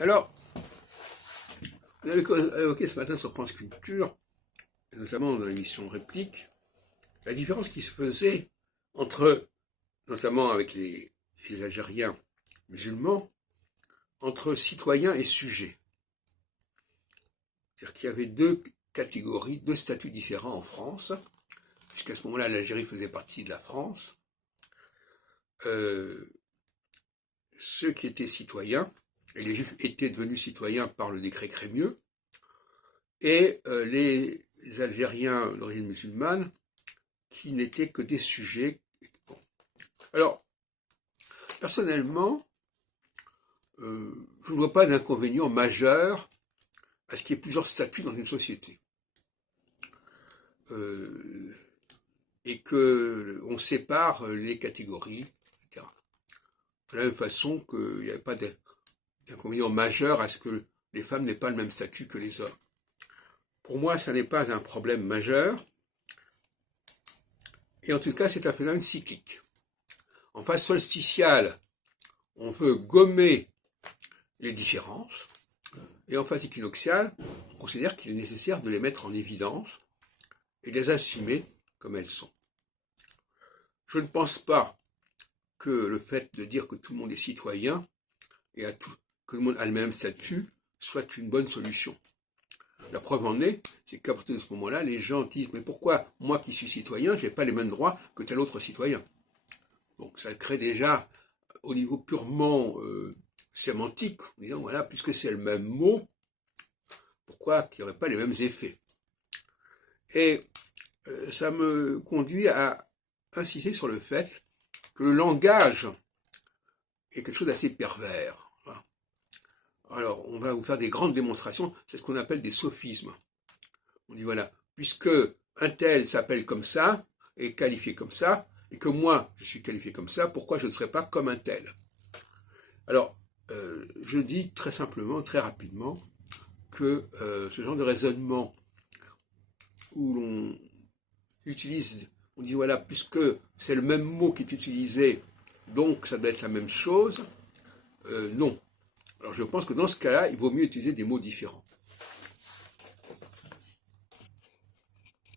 Alors, on avait évoqué ce matin sur France Culture, et notamment dans l'émission Réplique, la différence qui se faisait entre, notamment avec les Algériens musulmans, entre citoyens et sujets. C'est-à-dire qu'il y avait deux catégories, deux statuts différents en France, puisqu'à ce moment-là, l'Algérie faisait partie de la France. Ceux qui étaient citoyens, et les Juifs étaient devenus citoyens par le décret Crémieux, et les Algériens d'origine musulmane, qui n'étaient que des sujets. Bon. Alors, personnellement, je ne vois pas d'inconvénient majeur à ce qu'il y ait plusieurs statuts dans une société. Et qu'on sépare les catégories, etc. De la même façon qu'il n'y avait pas d'inconvénient majeur à ce que les femmes n'aient pas le même statut que les hommes. Pour moi, ça n'est pas un problème majeur, et en tout cas, c'est un phénomène cyclique. En phase solsticiale, on veut gommer les différences, et en phase équinoxiale, on considère qu'il est nécessaire de les mettre en évidence et de les assumer comme elles sont. Je ne pense pas que le fait de dire que tout le monde est citoyen et que tout le monde a le même statut soit une bonne solution. La preuve en est, c'est qu'à partir de ce moment-là, les gens disent « Mais pourquoi moi qui suis citoyen, je n'ai pas les mêmes droits que tel autre citoyen ?» Donc ça crée déjà, au niveau purement sémantique, en disant « Voilà, puisque c'est le même mot, pourquoi qu'il n'y aurait pas les mêmes effets ?» Et ça me conduit à insister sur le fait que le langage est quelque chose d'assez pervers. Alors, on va vous faire des grandes démonstrations, c'est ce qu'on appelle des sophismes. On dit voilà, puisque un tel s'appelle comme ça, est qualifié comme ça, et que moi, je suis qualifié comme ça, pourquoi je ne serais pas comme un tel? Alors, je dis très simplement, très rapidement, que ce genre de raisonnement où l'on utilise, on dit voilà, puisque c'est le même mot qui est utilisé, donc ça doit être la même chose, non. Alors je pense que dans ce cas-là, il vaut mieux utiliser des mots différents.